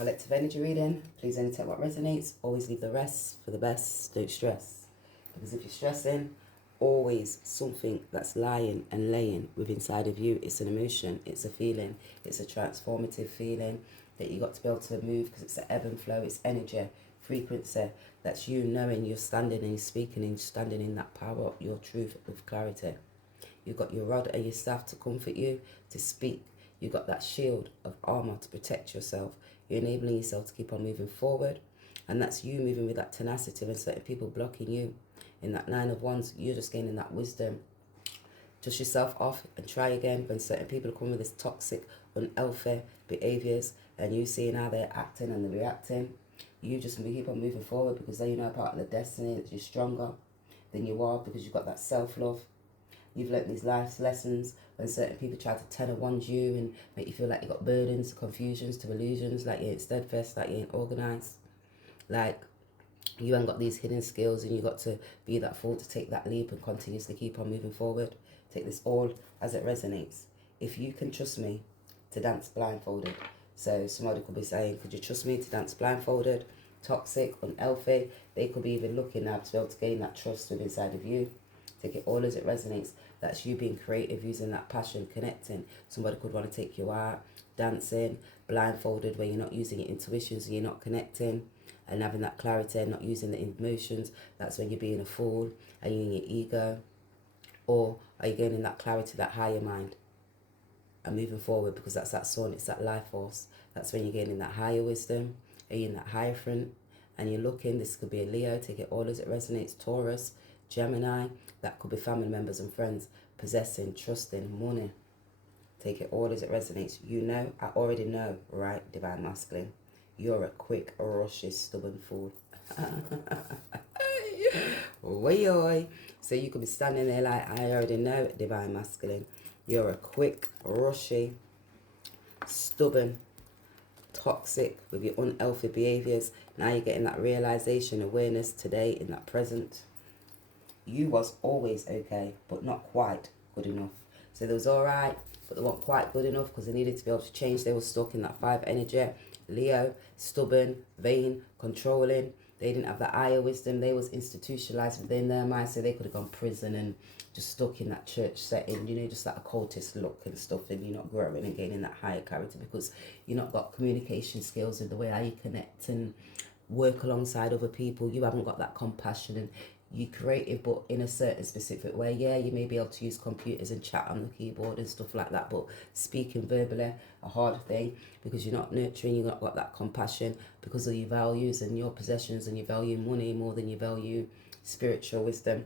Collective energy reading. Please only take what resonates. Always leave the rest for the best. Don't stress. Because if you're stressing, always something that's lying and laying within inside of you. It's an emotion. It's a feeling. It's a transformative feeling that you got to be able to move, because it's an ebb and flow. It's energy, frequency. That's you knowing you're standing and you're speaking and standing in that power, your truth with clarity. You've got your rod and your staff to comfort you, to speak. You've got that shield of armor to protect yourself. You're enabling yourself to keep on moving forward. And that's you moving with that tenacity when certain people blocking you. In that 9 of Wands, you're just gaining that wisdom. Dust yourself off and try again when certain people come with this toxic, unhealthy behaviours and you seeing how they're acting and they're reacting. You just keep on moving forward, because then you know part of the destiny that you're stronger than you are, because you've got that self-love. You've learnt these life lessons when certain people try to 10 of Wands you and make you feel like you've got burdens, confusions, to illusions, like you ain't steadfast, like you ain't organised. Like you ain't got these hidden skills, and you got to be that fool to take that leap and continuously keep on moving forward. Take this all as it resonates. If you can trust me to dance blindfolded. So somebody could be saying, could you trust me to dance blindfolded? Toxic, unhealthy. They could be even looking now to be able to gain that trust within inside of you. Take it all as it resonates. That's you being creative, using that passion, connecting. Somebody could want to take you out, dancing, blindfolded, where you're not using your intuitions and you're not connecting and having that clarity and not using the emotions. That's when you're being a fool. Are you in your ego? Or are you gaining that clarity, that higher mind, and moving forward, because that's that sun, it's that life force. That's when you're gaining that higher wisdom. Are you in that higher front? And you're looking, this could be a Leo, take it all as it resonates, Taurus, Gemini, that could be family members and friends, possessing, trusting, money. Take it all as it resonates. You know, I already know, right, Divine Masculine? You're a quick, rushy, stubborn fool. Oi. So you could be standing there like, I already know it, Divine Masculine. You're a quick, rushy, stubborn, toxic with your unhealthy behaviours. Now you're getting that realisation, awareness today in that present. You was always okay, but not quite good enough. So they was alright, but they weren't quite good enough, because they needed to be able to change. They were stuck in that 5 energy. Leo, stubborn, vain, controlling. They didn't have that higher wisdom. They was institutionalized within their mind, so they could have gone prison and just stuck in that church setting, you know, just that occultist look and stuff, and you're not growing and gaining that higher character because you're not got communication skills and the way how you connect and work alongside other people. You haven't got that compassion, and you're creative, but in a certain specific way. Yeah, you may be able to use computers and chat on the keyboard and stuff like that, but speaking verbally, a hard thing, because you're not nurturing, you've not got that compassion because of your values and your possessions, and you value money more than you value spiritual wisdom.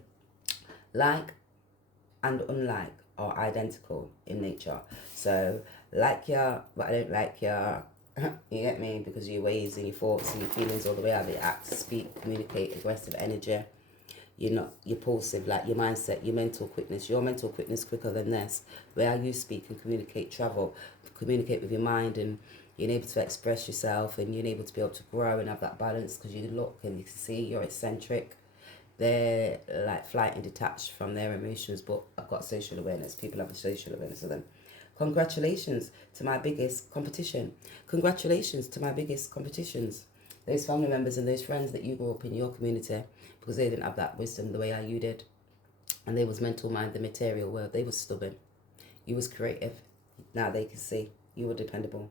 Like and unlike are identical in nature. So like ya, but I don't like ya. You get me? Because your ways and your thoughts and your feelings, all the way how they act, speak, communicate, aggressive energy. You're not, you're impulsive, like your mindset, your mental quickness. Your mental quickness quicker than this. Where you speak and communicate, travel, communicate with your mind, and you're able to express yourself, and you're able to be able to grow and have that balance, because you look and you can see you're eccentric. They're like flight and detached from their emotions, but I've got social awareness. People have a social awareness of them. Congratulations to my biggest competition. Congratulations to my biggest competitions. Those family members and those friends that you grew up in your community, because they didn't have that wisdom the way how you did. And they was mental mind, the material world. They was stubborn. You was creative. Now they can see you were dependable.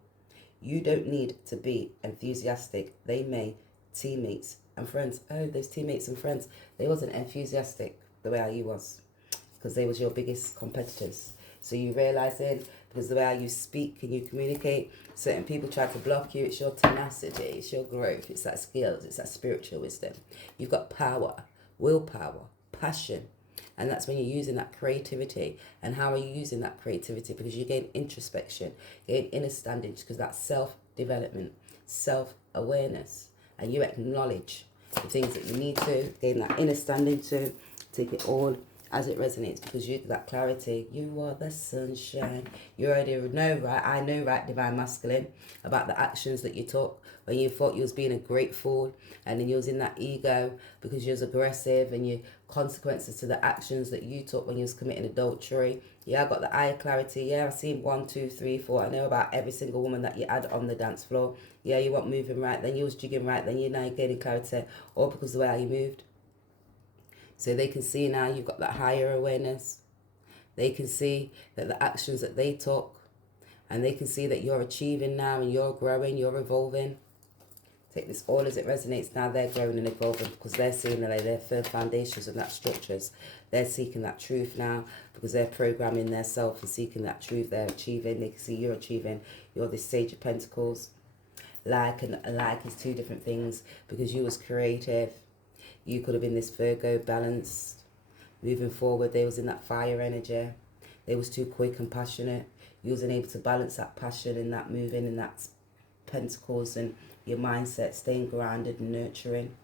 You don't need to be enthusiastic. They may. Teammates and friends. Oh, those teammates and friends. They wasn't enthusiastic the way how you was, because they was your biggest competitors. So you realising, because the way how you speak and you communicate, certain people try to block you. It's your tenacity, it's your growth, it's that skills, it's that spiritual wisdom. You've got power, willpower, passion. And that's when you're using that creativity. And how are you using that creativity? Because you gain introspection, you gain inner standing, because that's self-development, self-awareness. And you acknowledge the things that you need to, gain that inner standing to, take it all as it resonates, because you that clarity. You are the sunshine. You already know, right? I know, right, divine masculine, about the actions that you took when you thought you was being a great fool, and then you was in that ego because you was aggressive, and you consequences to the actions that you took when you was committing adultery. Yeah, I got the eye of clarity. Yeah, I seen 1, 2, 3, 4. I know about every single woman that you had on the dance floor. Yeah, you weren't moving right, then you was jigging right, then you now you're getting clarity, all because of the way how you moved. So they can see now you've got that higher awareness. They can see that the actions that they took, and they can see that you're achieving now, and you're growing, you're evolving. Take this all as it resonates. Now they're growing and evolving because they're seeing their firm foundations and that structures. They're seeking that truth now because they're programming their self and seeking that truth. They're achieving. They can see you're achieving. You're this Sage of Pentacles. Like and like is two different things, because you was creative. You could have been this Virgo, balanced, moving forward. They was in that fire energy. They was too quick and passionate. You wasn't able to balance that passion and that moving and that Pentacles and your mindset, staying grounded and nurturing.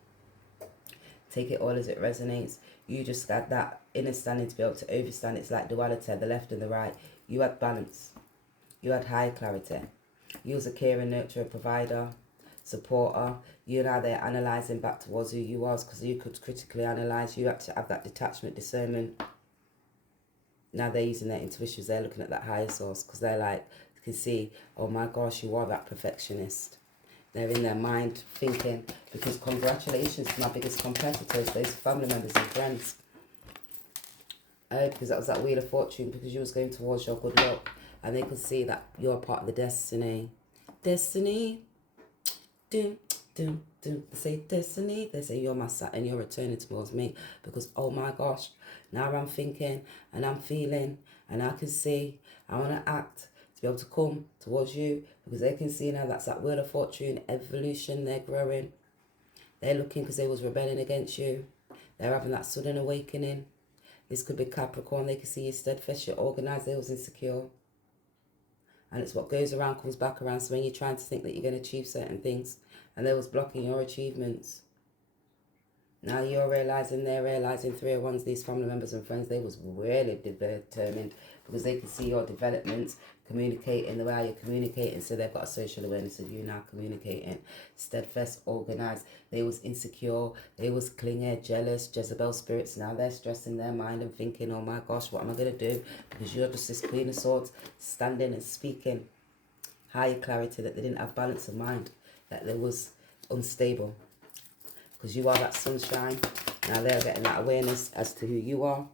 Take it all as it resonates. You just got that inner standing to be able to overstand. It's like duality, the left and the right. You had balance. You had high clarity. You was a carer, nurturer, provider, supporter. You now they're analysing back towards who you was, because you could critically analyse. You had to have that detachment, discernment. Now they're using their intuitions. They're looking at that higher source, because they're like, you can see, oh my gosh, you are that perfectionist. They're in their mind thinking, because congratulations to my biggest competitors, those family members and friends. Because that was that Wheel of Fortune, because you was going towards your good luck. And they could see that you're part of the destiny. Destiny. Doom, doom, doom. They say destiny. They say you're my Saturn, you're returning towards me. Because, oh my gosh, now I'm thinking and I'm feeling and I can see. I want to act to be able to come towards you, because they can see now that's that Wheel of Fortune, evolution, they're growing. They're looking because they was rebelling against you. They're having that sudden awakening. This could be Capricorn. They can see you steadfast, you're organised, they was insecure. And it's what goes around comes back around. So when you're trying to think that you're going to achieve certain things, and they was blocking your achievements, now you're realising, they're realising, 301s, these family members and friends, they was really determined, because they can see your developments, communicating the way you're communicating. So they've got a social awareness of you now communicating. Steadfast, organised. They was insecure. They was clingy, jealous, Jezebel spirits. Now they're stressing their mind and thinking, oh my gosh, what am I going to do? Because you're just this Queen of Swords, standing and speaking higher clarity, that they didn't have balance of mind, that they was unstable. Because you are that sunshine. Now they're getting that awareness as to who you are.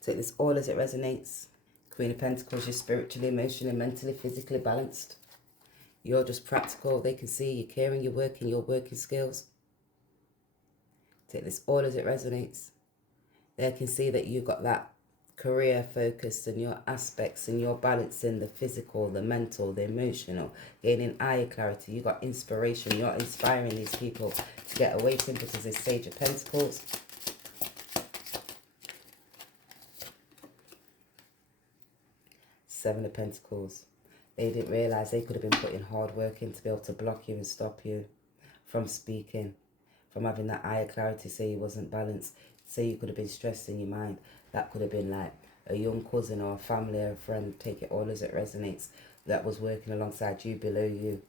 Take this all as it resonates. Queen of Pentacles, you're spiritually, emotionally, mentally, physically balanced. You're just practical. They can see you're caring, you're working, your working skills. Take this all as it resonates. They can see that you've got that career focus and your aspects and your balance in the physical, the mental, the emotional, gaining eye clarity. You got inspiration. You're inspiring these people to get away from, because it's Sage of Pentacles. Seven of Pentacles. They didn't realise they could have been putting hard work in to be able to block you and stop you from speaking, from having that eye clarity. Say you wasn't balanced. Say you could have been stressed in your mind. That could have been like a young cousin or a family or a friend. Take it all as it resonates. That was working alongside you, below you.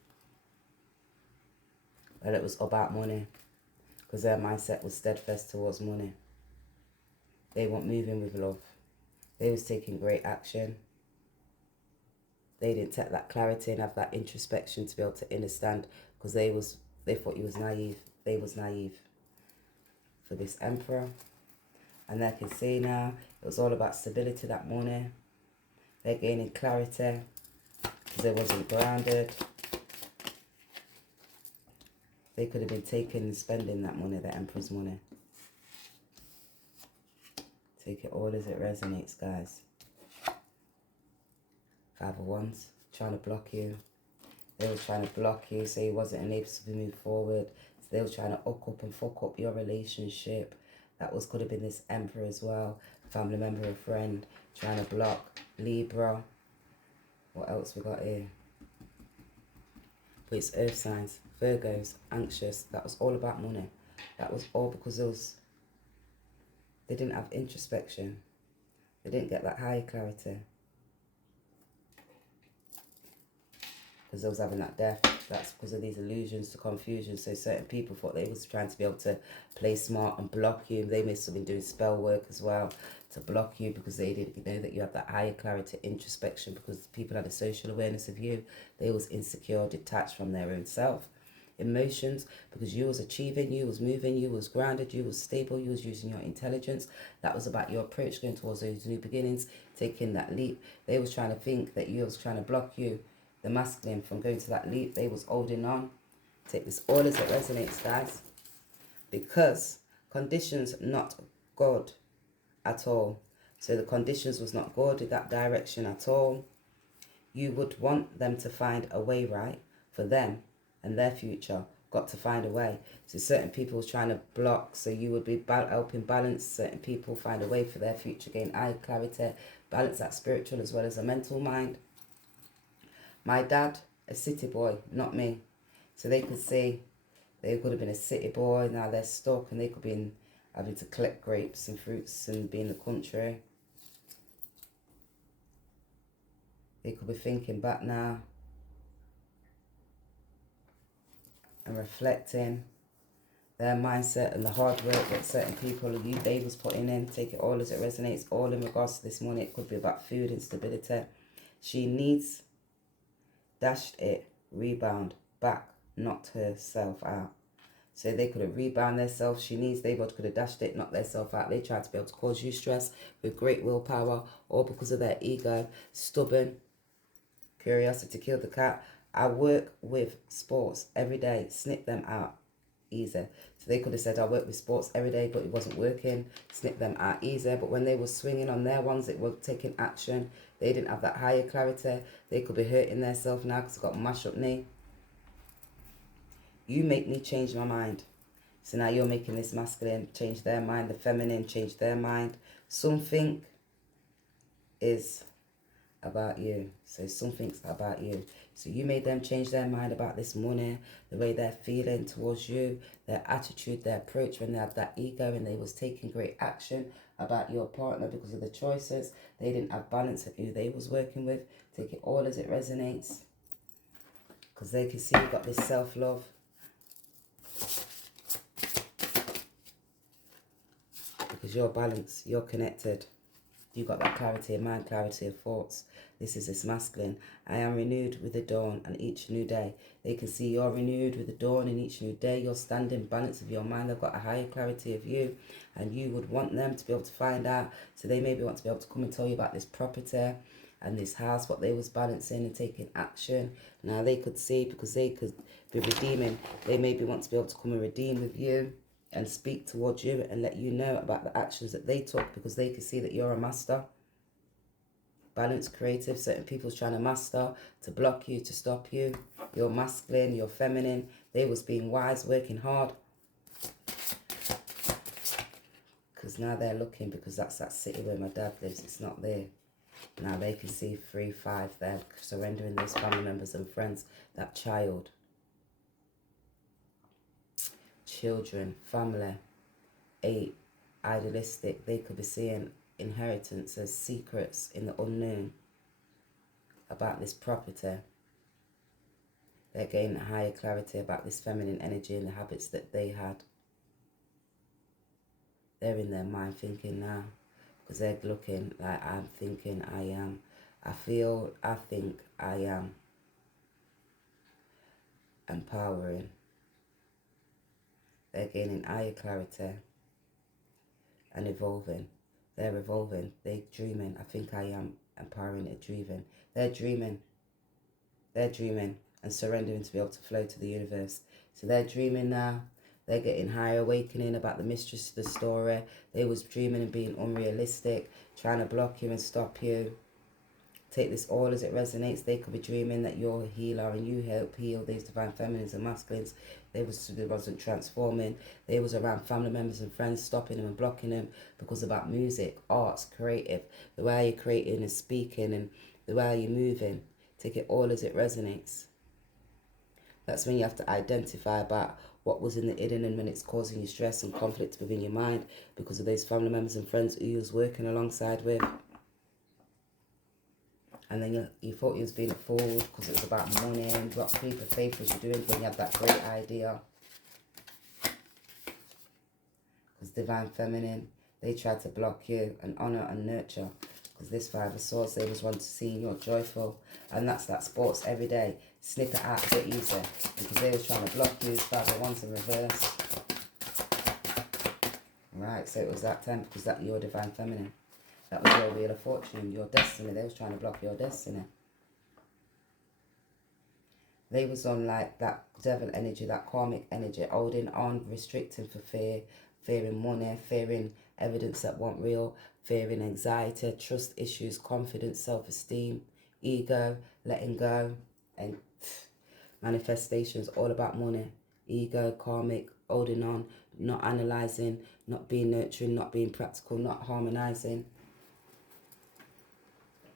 And it was about money, because their mindset was steadfast towards money. They weren't moving with love. They was taking great action. They didn't take that clarity and have that introspection to be able to understand, because they thought you was naive. They was naive. For this Emperor. And they can see now, it was all about stability that morning. They're gaining clarity, because they wasn't grounded. They could have been taking and spending that money, the Emperor's money. Take it all as it resonates, guys. 5 of Wands, trying to block you. They were trying to block you, so you wasn't able to move forward. So they were trying to hook up and fuck up your relationship. That could have been this Emperor as well. Family member or friend trying to block. Libra. What else we got here? But it's earth signs. Virgos, anxious. That was all about money. That was all because They didn't have introspection. They didn't get that higher clarity. Because they was having that death. That's because of these illusions, the confusion. So certain people thought they was trying to be able to play smart and block you. They must have been doing spell work as well to block you, because they didn't know that you have that higher clarity, introspection, because people had a social awareness of you. They was insecure, detached from their own self. Emotions, because you was achieving, you was moving, you was grounded, you was stable, you was using your intelligence. That was about your approach going towards those new beginnings, taking that leap. They was trying to think that you was trying to block you, the masculine, from going to that leap. They was holding on. Take this all as it resonates, guys. Because conditions not good at all. So the conditions was not good in that direction at all. You would want them to find a way, right? For them and their future, got to find a way. So certain people was trying to block, so you would be helping balance certain people, find a way for their future, gain eye clarity, balance that spiritual as well as a mental mind. My dad, a city boy, not me. So they could see they could have been a city boy, now they're stuck, and they could be having to collect grapes and fruits and be in the country. They could be thinking back now and reflecting their mindset and the hard work that certain people, they was putting in. Take it all as it resonates, all in regards to this morning. It could be about food instability. She needs, dashed it, rebound, back, knocked herself out. So they could have rebound themselves. She needs, they both could have dashed it, knocked themselves out. They tried to be able to cause you stress with great willpower, or because of their ego, stubborn, curiosity killed the cat. I work with sports every day, snip them out, easy. So they could have said, I work with sports every day, but it wasn't working, snip them out, easy. But when they were swinging on their ones, it was taking action. They didn't have that higher clarity. They could be hurting themselves now because they've got mash up knee. You make me change my mind. So now you're making this masculine change their mind, the feminine change their mind. Something is about you. So something's about you. So you made them change their mind about this money, the way they're feeling towards you, their attitude, their approach, when they had that ego and they was taking great action about your partner because of the choices. They didn't have balance of who they was working with. Take it all as it resonates. Because they can see you've got this self-love. Because you're balanced, you're connected. You got that clarity of mind, clarity of thoughts. This is this masculine. I am renewed with the dawn and each new day. They can see you're renewed with the dawn and each new day. You're standing balance of your mind. They've got a higher clarity of you. And you would want them to be able to find out. So they maybe want to be able to come and tell you about this property and this house, what they was balancing and taking action. Now they could see, because they could be redeeming. They maybe want to be able to come and redeem with you and speak towards you and let you know about the actions that they took, because they can see that you're a master. Balanced, creative. Certain people's trying to master, to block you, to stop you. You're masculine, you're feminine. They was being wise, working hard. Because now they're looking, because that's that city where my dad lives. It's not there. Now they can see 3, 5. They're surrendering those family members and friends. That child. Children, family. 8, idealistic. They could be seeing inheritance as secrets in the unknown about this property. They're gaining a higher clarity about this feminine energy and the habits that they had. They're in their mind thinking now, because they're looking like, I'm thinking, I am. I feel, I think, I am. Empowering. They're gaining higher clarity and evolving. They're evolving. They're dreaming. I think I am. Empowering and dreaming. They're dreaming. They're dreaming and surrendering to be able to flow to the universe. So they're dreaming now. They're getting higher awakening about the mistress of the story. They was dreaming and being unrealistic, trying to block you and stop you. Take this all as it resonates. They could be dreaming that you're a healer and you help heal these divine feminines and masculines. They wasn't transforming. They was around family members and friends, stopping them and blocking them because about music, arts, creative, the way you're creating and speaking and the way you're moving. Take it all as it resonates. That's when you have to identify about what was in the hidden and when it's causing you stress and conflict within your mind because of those family members and friends who you was working alongside with. And then you thought you was being a fool because it's about money and what people faith was you doing when you had that great idea. Because Divine Feminine, they tried to block you and honour and nurture. Because this Five of Swords, they was want to see you're joyful. And that's that sports every day. Snip it out a bit easier. Because they was trying to block you. Five of Wands in reverse. Right, so it was that time because that your Divine Feminine. That was your Wheel of Fortune, your destiny. They was trying to block your destiny. They was on like that devil energy, that karmic energy, holding on, restricting for fear, fearing money, fearing evidence that weren't real, fearing anxiety, trust issues, confidence, self-esteem, ego, letting go, and manifestations, all about money, ego, karmic, holding on, not analysing, not being nurturing, not being practical, not harmonising.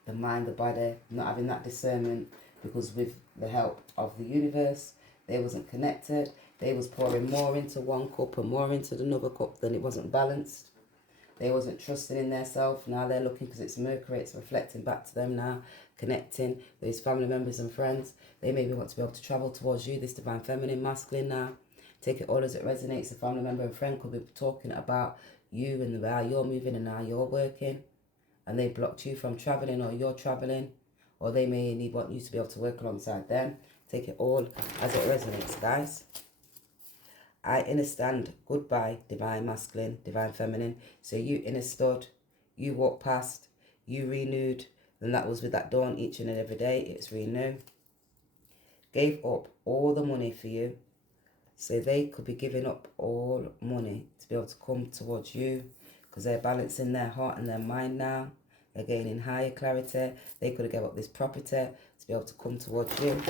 The mind, the body, not having that discernment, because with the help of the universe, they wasn't connected. They was pouring more into one cup and more into another cup than it wasn't balanced. They wasn't trusting in their self. Now they're looking because it's Mercury, it's reflecting back to them now, connecting those family members and friends. They maybe want to be able to travel towards you, this Divine Feminine, Masculine now. Take it all as it resonates. A family member and friend could be talking about you and how you're moving and how you're working. And they blocked you from traveling, or you're traveling, or they may want you to be able to work alongside them. Take it all as it resonates, guys. I understand. Goodbye, Divine Masculine, Divine Feminine. So you understood, you walked past, you renewed, and that was with that dawn each and every day. It's renew. Gave up all the money for you. So they could be giving up all money to be able to come towards you, because they're balancing their heart and their mind now. They're gaining higher clarity. They could have given up this property to be able to come towards you.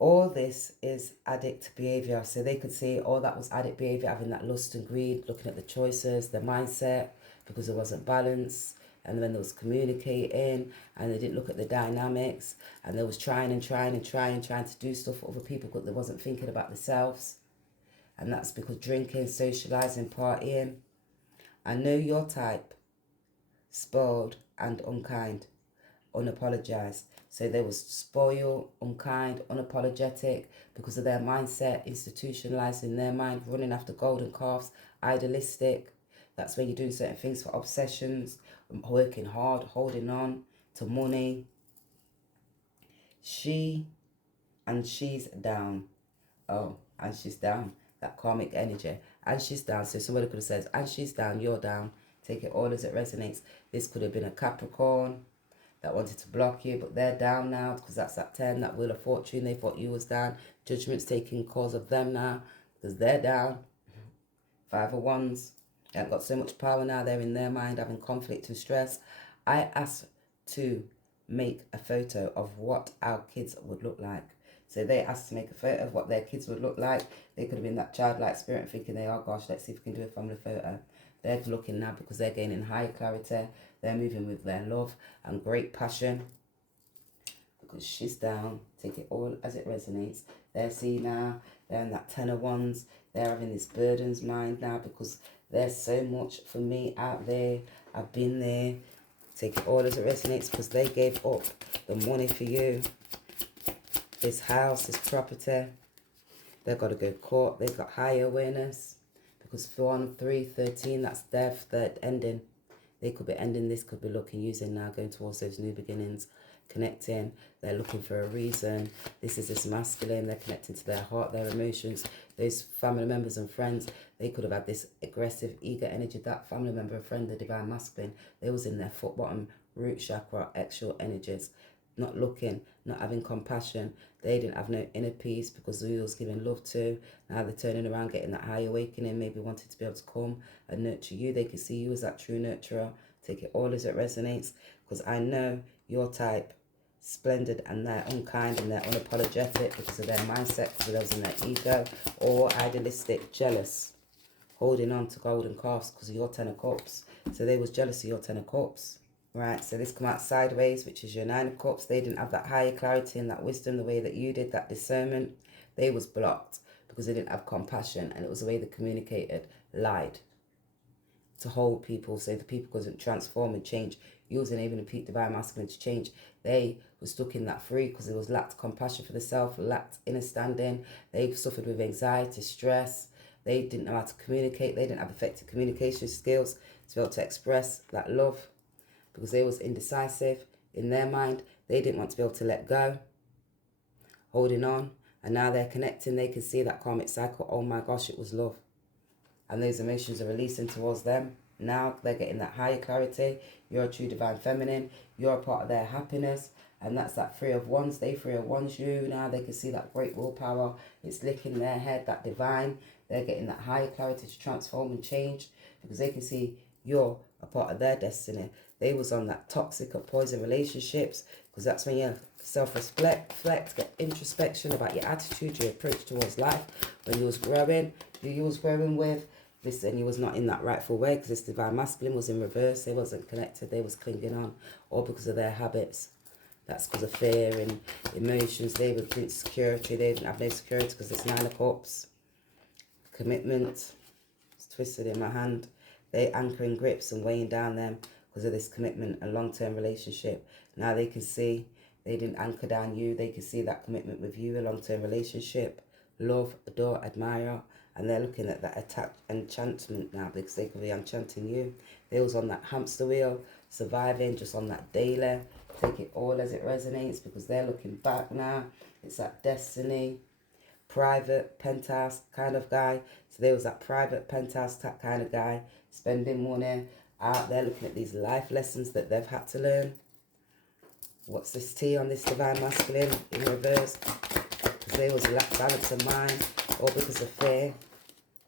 All this is addict behaviour. So they could see all that was addict behaviour, having that lust and greed, looking at the choices, the mindset, because there wasn't balance. And when they was communicating and they didn't look at the dynamics, and they was trying to do stuff for other people, but they wasn't thinking about themselves. And that's because drinking, socialising, partying. I know your type. Spoiled and unkind. Unapologised. So they was spoiled, unkind, unapologetic because of their mindset, institutionalised in their mind, running after golden calves, idealistic. That's when you're doing certain things for obsessions, working hard, holding on to money. She's down. Oh, and she's down. That karmic energy. And she's down. So somebody could have said, and she's down, you're down. Take it all as it resonates. This could have been a Capricorn that wanted to block you, but they're down now because that's that 10, that Wheel of Fortune. They thought you was down. Judgment's taking cause of them now because they're down. 5 of Wands. They haven't got so much power now. They're in their mind having conflict and stress. I asked to make a photo of what our kids would look like. So they asked to make a photo of what their kids would look like. They could have been that childlike spirit thinking they are, gosh, let's see if we can do a family photo. They're looking now because they're gaining high clarity. They're moving with their love and great passion. Because she's down. Take it all as it resonates. They're seeing now. They're in that 10 of Wands. They're having this burdens mind now because there's so much for me out there. I've been there. Take it all as it resonates because they gave up the money for you. This house, this property. They've got to go to court. They've got higher awareness. Because 1, 3, 13, that's death, they're ending. They could be ending this, could be looking, using now, going towards those new beginnings, connecting. They're looking for a reason. This is this masculine. They're connecting to their heart, their emotions. Those family members and friends, they could have had this aggressive, eager energy. That family member and friend, the divine masculine, they was in their foot bottom, root chakra, actual energies. Not looking, not having compassion. They didn't have no inner peace because who was giving love to. Now they're turning around, getting that high awakening, maybe wanting to be able to come and nurture you. They can see you as that true nurturer. Take it all as it resonates because I know your type, splendid, and they're unkind and they're unapologetic because of their mindset, because of those in their ego, or idealistic, jealous, holding on to golden calves because of your 10 of cups. So they was jealous of your 10 of cups. Right, so this come out sideways, which is your Nine of Cups. They didn't have that higher clarity and that wisdom the way that you did, that discernment. They was blocked because they didn't have compassion, and it was the way they communicated, lied to hold people so the people couldn't transform and change. You wasn't able to peak divine masculine to change. They were stuck in that free because it was lacked compassion for the self, lacked inner standing. They suffered with anxiety, stress. They didn't know how to communicate. They didn't have effective communication skills to be able to express that love, because they was indecisive in their mind. They didn't want to be able to let go, holding on. And now they're connecting. They can see that karmic cycle. Oh my gosh, it was love. And those emotions are releasing towards them. Now they're getting that higher clarity. You're a true divine feminine. You're a part of their happiness. And that's that Three of Wands. They Three of Wands you. Now they can see that great willpower. It's licking their head, that divine. They're getting that higher clarity to transform and change, because they can see you're a part of their destiny. They was on that toxic or poison relationships, because that's when you self-reflect, get introspection about your attitude, your approach towards life. When you was growing, who you was growing with, listen, you was not in that rightful way, because this divine masculine was in reverse. They wasn't connected. They was clinging on, all because of their habits. That's because of fear and emotions. They were insecurity. They didn't have no security because it's Nine of Cups. Commitment. It's twisted in my hand. They anchoring grips and weighing down them because of this commitment and long-term relationship. Now they can see they didn't anchor down you. They can see that commitment with you, a long-term relationship, love, adore, admire. And they're looking at that enchantment now, because they could be enchanting you. They was on that hamster wheel, surviving, just on that daily. Take it all as it resonates, because they're looking back now. It's that destiny, private penthouse kind of guy. So there was that private penthouse type kind of guy, spending money out there, looking at these life lessons that they've had to learn. What's this T on this divine masculine in reverse? Because they was lack balance of mind, all because of fear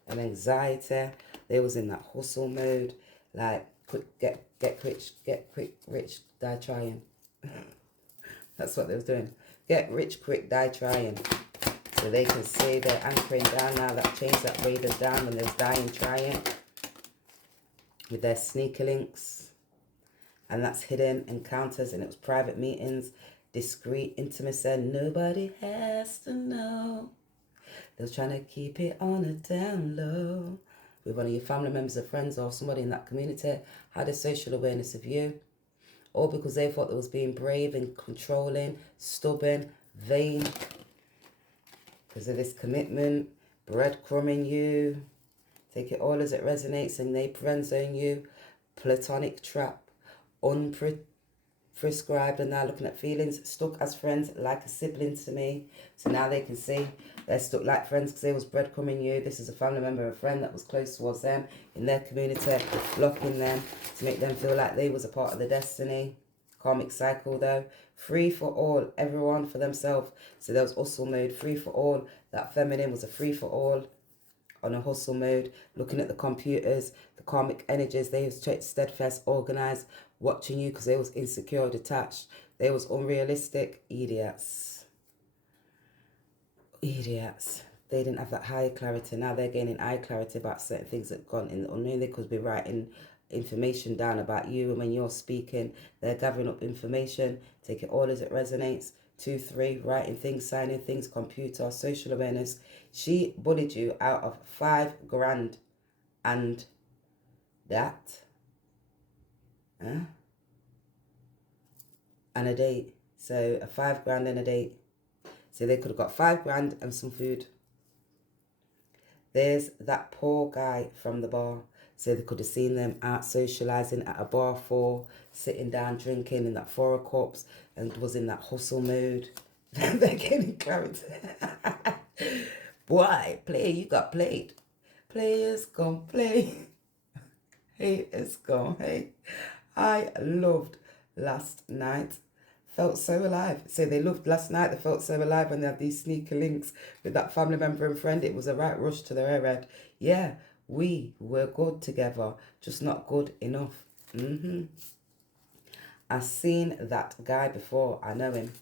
and anxiety. They was in that hustle mode, like get quick rich, die trying. That's what they was doing. Get rich quick, die trying. So they can see they're anchoring down now. That change that weighed them down when they was dying trying, with their sneaker links. And that's hidden encounters, and it was private meetings, discreet intimacy. Nobody has to know. They was trying to keep it on a down low. With one of your family members or friends or somebody in that community had a social awareness of you. All because they thought they was being brave and controlling, stubborn, vain. Because of this commitment, breadcrumbing you. Take it all as it resonates, and they friend zone you. Platonic trap. Unprescribed, and now looking at feelings. Stuck as friends, like a sibling to me. So now they can see they're stuck like friends because they was breadcrumbing you. This is a family member, a friend that was close towards them in their community, blocking them to make them feel like they was a part of the destiny. Karmic cycle though. Free for all, everyone for themselves. So there was hustle mode, free for all. That feminine was a free for all on a hustle mode, looking at the computers, the karmic energies. They was steadfast, organized, watching you because they was insecure, detached. They was unrealistic. Idiots. They didn't have that higher clarity. Now they're gaining high clarity about certain things that gone in the unknown. They could be writing information down about you, and when you're speaking, they're gathering up information. Take it all as it resonates. 2, 3, writing things, signing things, computer, social awareness. She bullied you out of 5 grand and that. And a date. So a 5 grand and a date. So they could have got 5 grand and some food. There's that poor guy from the bar. So they could have seen them out socialising at a bar, sitting down, drinking in that 4 of cups, and was in that hustle mode. They're getting clarity. Boy, player, you got played. Players gone play. Haters gone hate. I loved last night. Felt so alive. So they loved last night. They felt so alive when they had these sneaker links with that family member and friend. It was a right rush to their head. Yeah, we were good together, just not good enough. I've seen that guy before. I know him.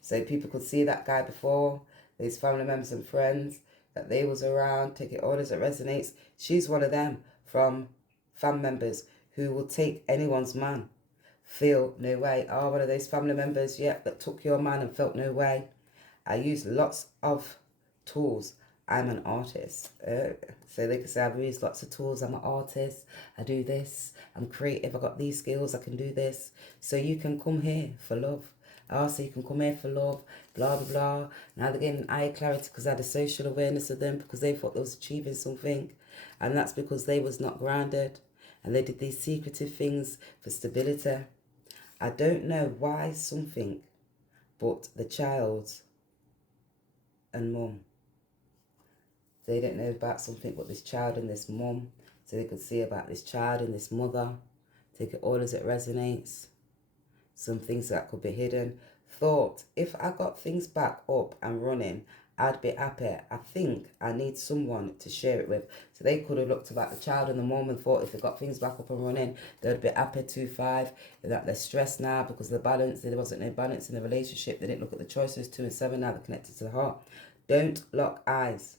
So people could see that guy before. These family members and friends that they was around. Take it all as it resonates. She's one of them from fam members who will take anyone's man. feel no way. Oh, one of those family members, yeah, that took your man and felt no way. I use lots of tools. I'm an artist. So they can say I've used lots of tools. I'm an artist. I do this. I'm creative. I got these skills. I can do this. So you can come here for love. Oh, so you can come here for love. Blah, blah, blah. Now they're getting eye clarity because I had a social awareness of them because they thought they was achieving something. And that's because they was not grounded. And they did these secretive things for stability. I don't know why something, but the child and mum, they didn't know about something but this child and this mum. So they could see about this child and this mother. Take it all as it resonates. Some things that could be hidden. Thought, if I got things back up and running, I'd be happy. I think I need someone to share it with. So they could have looked about the child and the mum and thought if they got things back up and running, they'd be happy 2-5. That they're stressed now because of the balance. There wasn't no balance in the relationship. They didn't look at the choices. 2 and 7 now they're connected to the heart. Don't lock eyes.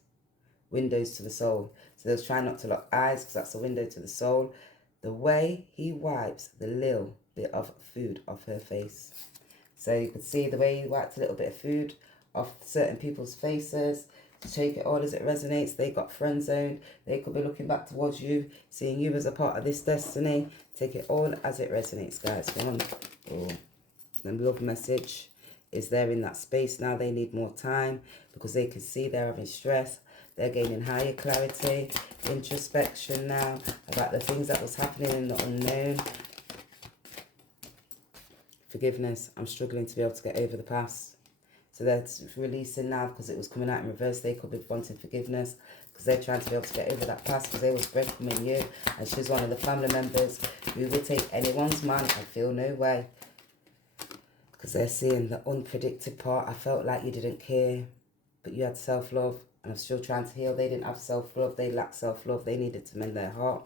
Windows to the soul. So they was trying not to lock eyes because that's a window to the soul. The way he wipes the little bit of food off her face. So you could see the way he wiped a little bit of food off certain people's faces. Take it all as it resonates. They got friend zoned. They could be looking back towards you, seeing you as a part of this destiny. Take it all as it resonates, guys. One. Oh. The love message is there in that space now. They need more time because they can see they're having stress. They're gaining higher clarity, introspection now about the things that was happening in the unknown. Forgiveness. I'm struggling to be able to get over the past. So they're releasing now because it was coming out in reverse. They could be wanting forgiveness because they're trying to be able to get over that past because they was breadcrumbing you. And she's one of the family members who would take anyone's man. I feel no way. Because they're seeing the unpredicted part. I felt like you didn't care, but you had self-love. And I'm still trying to heal. They didn't have self-love. They lacked self-love. They needed to mend their heart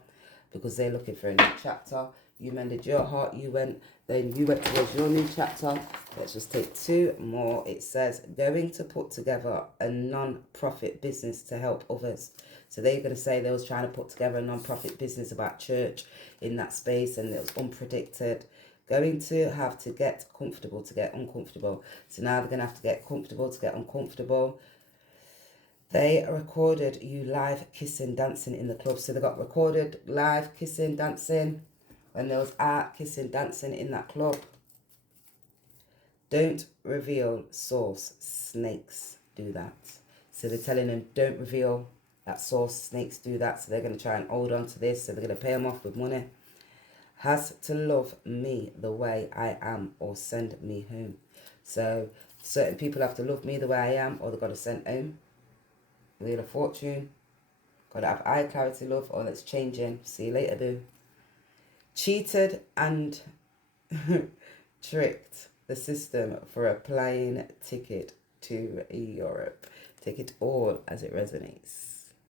because they're looking for a new chapter. You mended your heart. Then you went towards your new chapter. Let's just take 2 more. It says, going to put together a non-profit business to help others. So they're going to say they was trying to put together a non-profit business about church in that space and it was unpredicted. Going to have to get comfortable to get uncomfortable. So now they're going to have to get comfortable to get uncomfortable. They recorded you live kissing, dancing in the club. So they got recorded live kissing, dancing. When there was art, kissing, dancing in that club. Don't reveal source. Snakes do that. So they're telling them, don't reveal that source. Snakes do that. So they're going to try and hold on to this. So they're going to pay them off with money. Has to love me the way I am or send me home. So certain people have to love me the way I am or they've got to send home. Wheel of Fortune. Got to have eye clarity, love, or it's changing. See you later, boo. Cheated and tricked the system for a plane ticket to Europe. Take it all as it resonates.